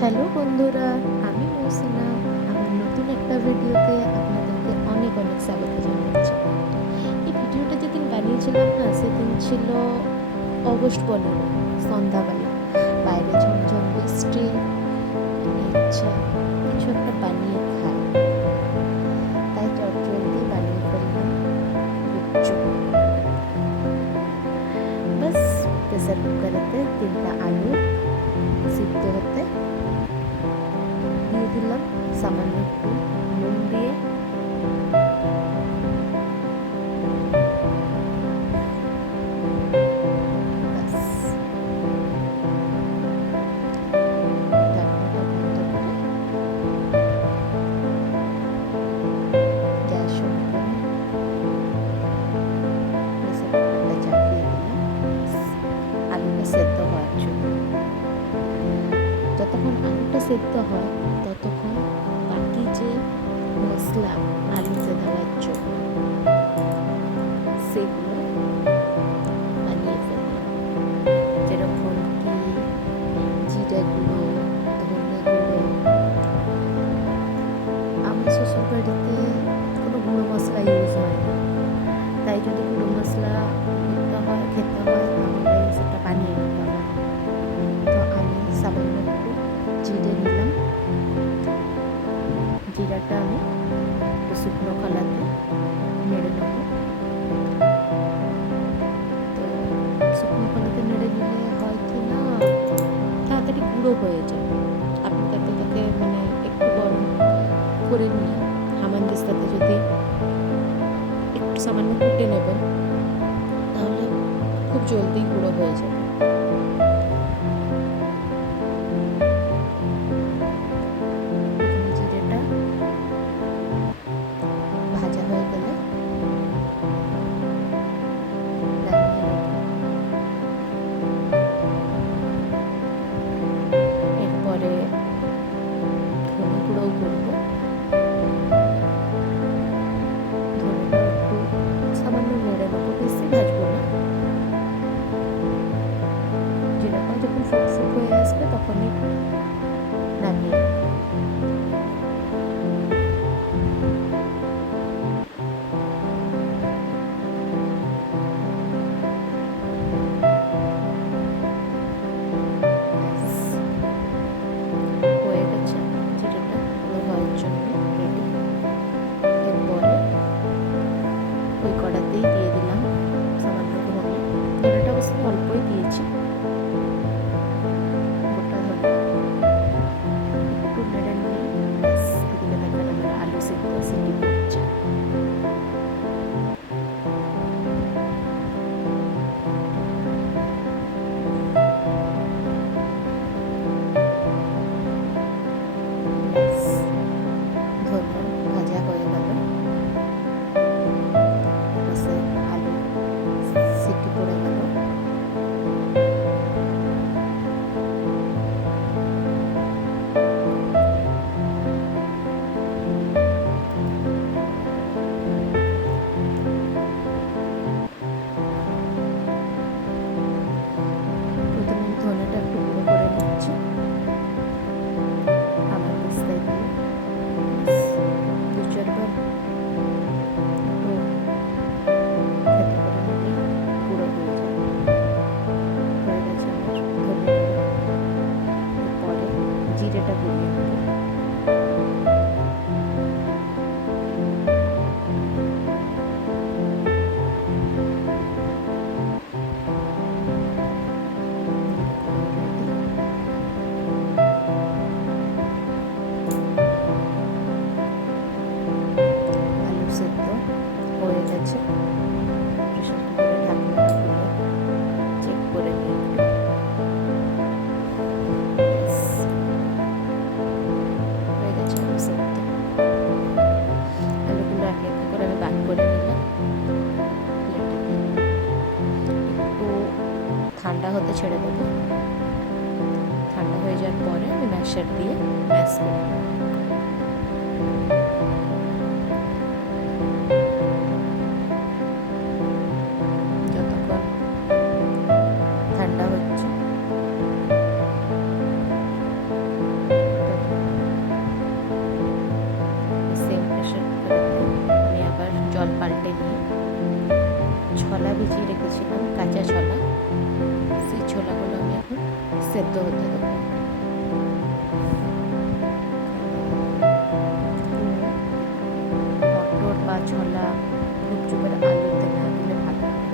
Hello বন্ধুরা, আমি মৌসিনা। আমার নতুন একটা ভিডিওতে আপনাদেরকে অনেক অনেক স্বাগত জানাচ্ছি। এই ভিডিওটা যেদিন বানিয়েছিলাম না, সেদিন ছিল অগস্ট 15, সন্ধ্যাবেলা। বাইরে ঝমঝম বৃষ্টি, মানে ইচ্ছা কিছু একটা বানিয়ে খাই, তাই চটজলদি বানিয়ে ফেললাম গুপচুপ। বাস প্রেসার কুকারেতে 3টা আলু সিদ্ধ হতে দিয়ে দিলাম, সামান্য একটু নুন দিয়ে। ব্যাস ঢাকনাটা বন্ধ করে গ্যাস অন করে প্রেসার কুকারটা চাপিয়ে দিলাম আলুটা সেদ্ধ হওয়ার জন্য। যতক্ষণ আলুটা সেদ্ধ হয় ততক্ষণ বাকি যে মশলা আলুতে দেওয়ার জন্য সেগুলো বানিয়ে ফেললাম, যেরকম কি জিরে গুঁড়ো, ধনে গুঁড়ো। আমার শ্বশুরবাড়িতে কোনো গুঁড়ো মশলা ইউজ হয় না, তাই যদি গুঁড়ো মশলা খেতে হয় তাহলে সেটা বানিয়ে নিতে হয়। তো আমি সামান্য একটু জিরে নিলাম, জিরাটা আমি একটু শুকনো খোলাতে নেড়ে নেবো। তো শুকনো খোলাতে নেড়ে নিলে হয় কি না, তাড়াতাড়ি গুঁড়ো হয়ে যায়। আপনি তাকে মানে একটু গরম করে নিয়ে হামানদিস্তাতে যদি একটু সামান্য কুটে নেবেন তাহলে খুব জলদি গুঁড়ো হয়ে যাবে। এখানে জিরেটা ভাজা হয়ে গেলে নামিয়ে নেব। এরপরে ধনে গুঁড়োও করবো। ধনেটা একটু সামান্য নেড়ে নেবো, বেশি ভাজবো না। জিরাটা যখন ফুটফুট হয়ে আসবে তখনই নামিয়ে নেব। ব্যাস হয়ে গেছে, জিরেটা গুঁড়ো হওয়ার জন্য রেডি। এরপরে ওই কড়াতেই দিয়ে দিলাম সামান্য ধনে। ধনেটা অবশ্য অল্পই দিয়েছি, গোটা ধনে। একটু নেড়ে নিয়ে ব্যাস এদিকে দেখেন আমার আলু সিদ্ধ সিদ্ধি করছে। ব্যাস ধনে ভাজা হয়ে গেল, পাশে আলু সিদ্ধি পড়ে গেল। প্রথমে আমি ধনেটা একটু গুঁড়ো করে নিচ্ছি আমার দিস্তায় দিয়ে। দু চারবার একটু থেতো করে নিলেই গুঁড়ো হয়ে যাবে। হয়ে গেছে আমার ধনে গুঁড়ো। এরপরে জিরেটা গুঁড়িয়ে নেব। আলু সেদ্ধ হয়ে গেছে। প্রেসার কুকারের ঢাকনাটা খুলে চেক করে নিই একটু। ব্যাস হয়ে গেছে আলু সেদ্ধ। আলুগুলো এক এক করে আমি বাক করে নিলাম প্লেটে। একটু ঠান্ডা হতে ছেড়ে দেবো। ঠান্ডা হয়ে যাওয়ার পরে আমি ম্যাশার দিয়ে ম্যাশ করে নেব। যতক্ষণ ঠান্ডা হচ্ছে আলুতে দেবো। মটর বা ছোলা গুপচুপের আলুতে না দিলে ভালো হয়।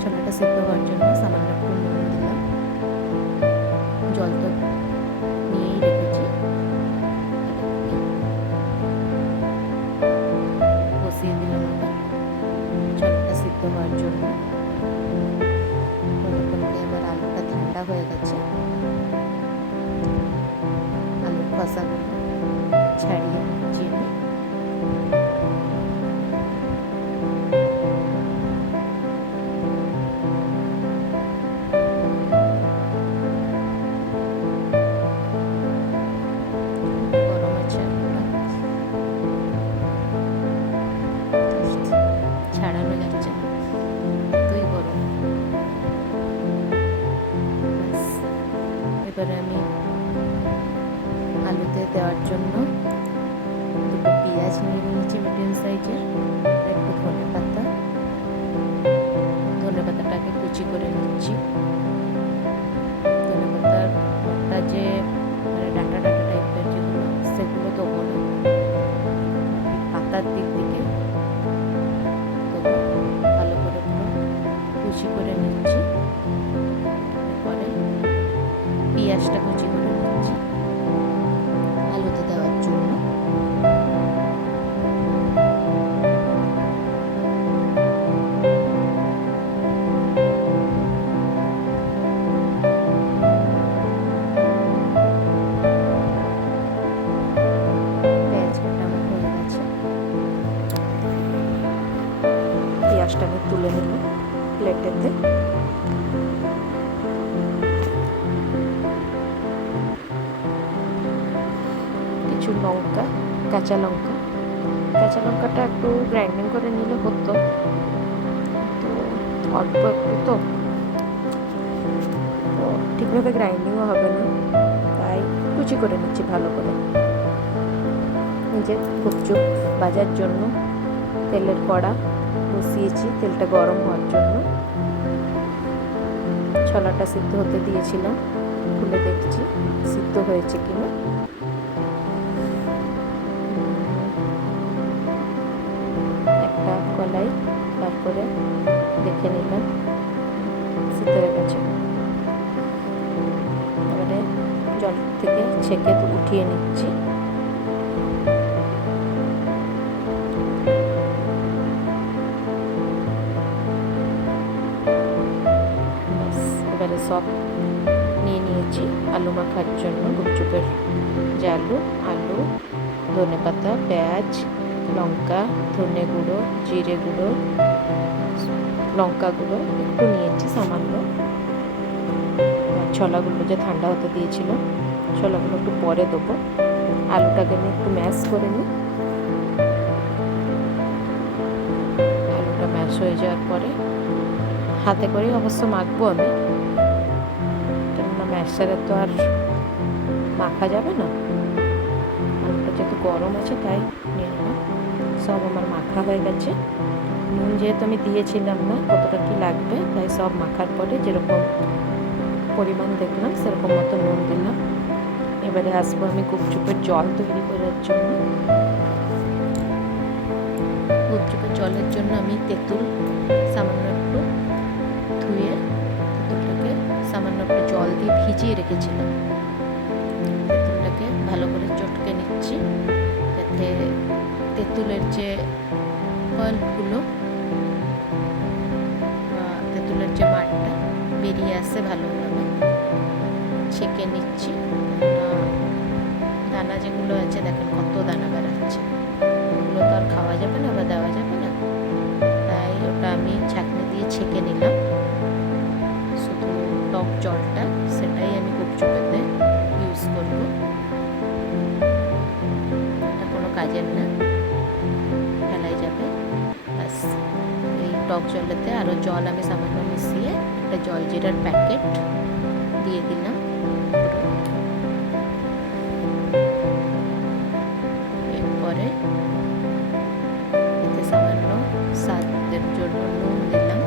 ছোলাটা সিদ্ধ হওয়ার জন্য সামান্য একটু নুন দিলাম। জল তো নিয়েই রেখেছি, বসিয়ে দিলাম আবার ছোলাটা সিদ্ধ হওয়ার জন্য। এবার আলুটা ঠান্ডা হয়ে গেছে, আলুর খোসাগুলো ছাড়িয়ে চিনি গরম আছে, ছাড়ানো যাচ্ছে না, এতই গরম। এবারে আমি আলুতে দেওয়ার জন্য দুটো পেঁয়াজ নিয়ে নিয়েছি মিডিয়াম সাইজের, একটু ধনে পাতাটাকে কুচি করে নিচ্ছি। ধনে পাতার মোটা যে ডাঁটা টাইপের যেগুলো, সেগুলো দেবো না, পাতার দিক থেকে দেবো। ভালো করে পুরো কুচি করে নিচ্ছি। এরপরে পেঁয়াজটা কুচি করে নিচ্ছি আলুতে দেওয়ার জন্য। পেঁয়াজটা আমি তুলে নিলাম প্লেটেতে। কিছু লঙ্কা, কাঁচা লঙ্কাটা একটু গ্রাইন্ডিং করে নিলে হতো, তো অল্প একটু তো ঠিকভাবে গ্রাইন্ডিংও হবে না, তাই কুচি করে নিচ্ছি ভালো করে। এই যে গুপচুপ ভাজার জন্য তেলের কড়া বসিয়েছি, তেলটা গরম হওয়ার জন্য। ছোলাটা সিদ্ধ হতে দিয়েছিলাম, খুলে দেখছি সিদ্ধ হয়েছে কিনা। একটা কলাই বার করে দেখে নিলাম সিদ্ধ হয়ে গেছে। এবারে জল থেকে ছেঁকে উঠিয়ে নিচ্ছি। এবারে সব নিয়ে নিয়েছি আলু মাখার জন্য। গুপচুপের যে আলু, ধনে পাতা, পেঁয়াজ, লঙ্কা, ধনে গুঁড়ো, জিরে গুঁড়ো, লঙ্কা গুঁড়ো একটু নিয়েছি সামান্য। ছোলাগুলো যে ঠান্ডা হতে দিয়েছিলাম, ছোলাগুলো একটু পরে দেবো। আলুটাকে আমি একটু ম্যাশ করে নিই। আলুটা ম্যাশ হয়ে যাওয়ার পরে হাতে করেই অবশ্য মাখবো আমি, কেননা ম্যাশারে তো আর মাখা যাবে না। আলুটা যেহেতু গরম আছে তাই নিয়ে নিলাম। সব আমার মাখা হয়ে গেছে। নুন যেহেতু আমি দিয়েছিলাম না কতটা কি লাগবে, তাই সব মাখার পরে যেরকম পরিমাণ দেখলাম সেরকম মতো নুন দিলাম। এবারে আসবো আমি গুপচুপের জল তৈরি করার জন্য। গুপচুপের জলের জন্য আমি তেঁতুল সামান্য একটু ধুয়ে তেঁতুলটাকে সামান্য একটু জল দিয়ে ভিজিয়ে রেখেছিলাম। তেঁতুলটাকে ভালো করে চটকে নিচ্ছি, যাতে তেঁতুলের যে পাল্পগুলো বা তেঁতুলের যে মাঠটা বেরিয়ে আসে ভালোভাবে। ছেঁকে নিচ্ছি। দানা যেগুলো আছে দেখেন কত দানা বেরাচ্ছে, ওগুলো তো আর খাওয়া যাবে না বা দেওয়া যাবে না, তাই ওটা আমি ছাঁকনি দিয়ে ছেঁকে নিলাম। শুধু টক জলটা সেটাই আমি গুপচুপেতে ইউজ করব, এটা কোনো কাজের না, ফেলাই যাবে। ব্যাস এই টক জলেতে আরও জল আমি সামান্য মিশিয়ে একটা জলজিরার প্যাকেট দিয়ে দিলাম। এরপরে এতে সামান্য স্বাদের জন্য নুন দিলাম।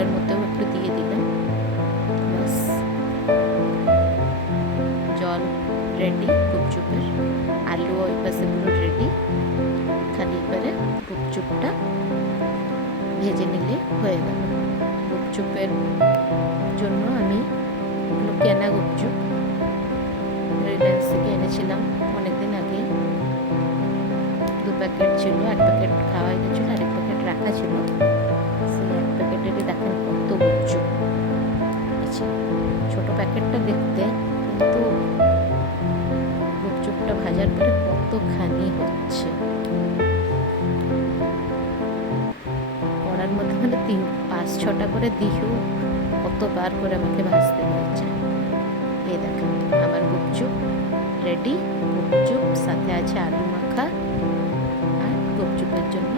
জলের মধ্যেও একটু দিয়ে দিলাম, বাস জল রেডি গুপচুপের। আলু ওই পাশে পুরো রেডি, খালি এবারে গুপচুপটা ভেজে নিলে হয়ে গেল। গুপচুপের জন্য আমি এগুলো কেনা গুপচুপ রিলায়েন্স থেকে এনেছিলাম অনেকদিন আগে। 2 প্যাকেট ছিল, 1 প্যাকেট খাওয়া হয়ে গেছিলো, আরেক প্যাকেট রাখা ছিল। সেই 1 প্যাকেটেরই দেখেন কত গুপচুপ আছে। ছোটো প্যাকেটটা দেখতে, কিন্তু গুপচুপটা ভাজার পরে কতখানি হচ্ছে। কড়ার মধ্যে মানে 5-6টা করে দিয়েও কতবার করে আমাকে ভাজতে হয়েছে। এই দেখেন আমার গুপচুপ রেডি। গুপচুপ সাথে আছে আলু মাখা, আর গুপচুপের জন্য